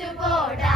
support us.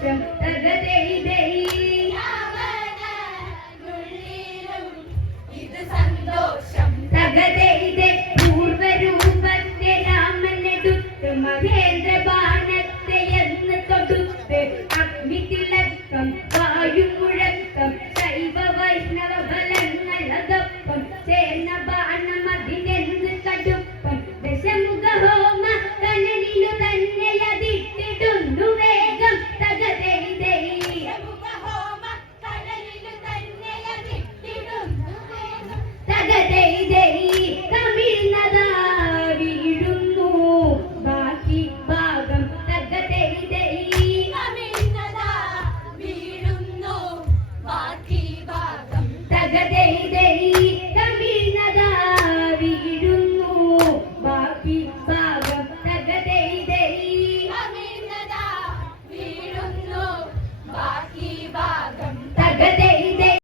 先